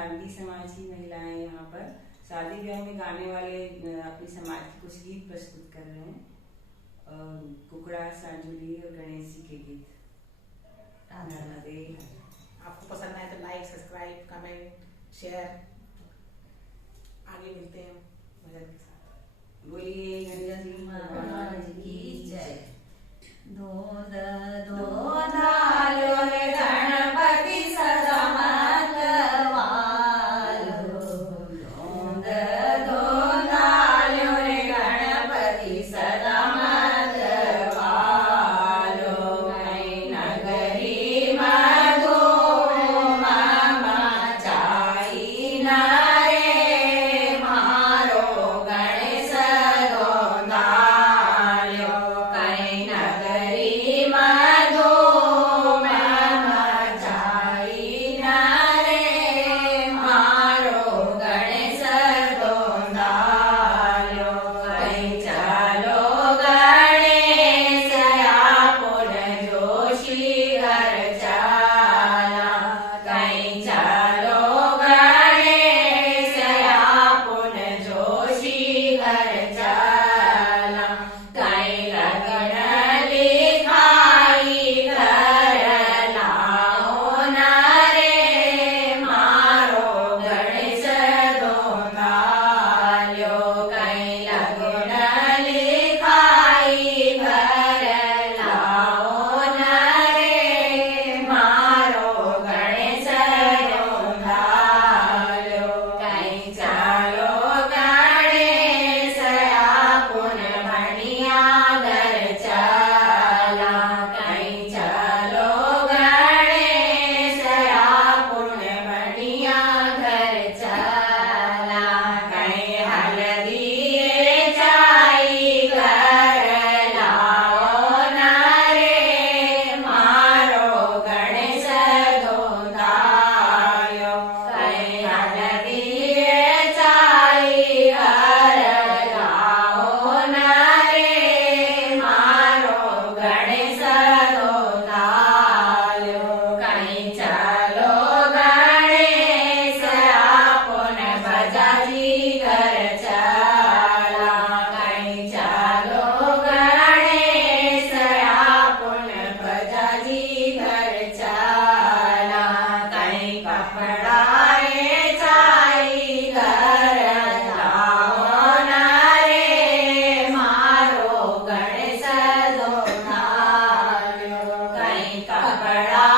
नारदी समाज की महिलाएं यहाँ पर शादी ब्याह में गाने वाले अपने समाज के कुछ गीत प्रस्तुत कर रहे हैं। कुकड़ा, सांजुली और गणेश जी के गीत। आपको पसंद आए तो लाइक, सब्सक्राइब, कमेंट, शेयर। आगे मिलते हैं भजन के साथ। बोलिए गणेश जी महाराज की जय। दूध दूधालो रे गणपति सदा मतवालो। दूध दूधालो रे गणपति सदा मतवालो। कई नगरी मधु मामा जाई न रे मारो गणेश दोंदाल्यो। कई नगरी मधु मामा जाई न रे मारो गणेश दोंदाल्यो। कई चलो गणेश आपुन जोशी घर चाला। कई चलो गणेश आपुन जोशी घर चाला। कई लगन लिखाई घर लाओ न रे मारो गणेश दोंदाल्यो। कई लगन लिखाई घर लाओ न रे मारो गणेश दोंदाल्यो। कई चलो गणेश आपुन भणिया घर चाला। कई चलो गणेश आपुन भणिया घर चाला। कई हल्दी चाई घर लाओ न रे मारो गणेश दोंदाल्यो। कई हल्दी चाई घर लाओ न रे मारो गणेश दोंदाल्यो। कई चलो गणेश आपुन बजाजी घर चाला। कई चलो गणेश आपुन बजाजी घर चाला। कई कपड़ा चाई घर लाओ न रे मारो गणेश दोंदाल्यो। कई कपड़ा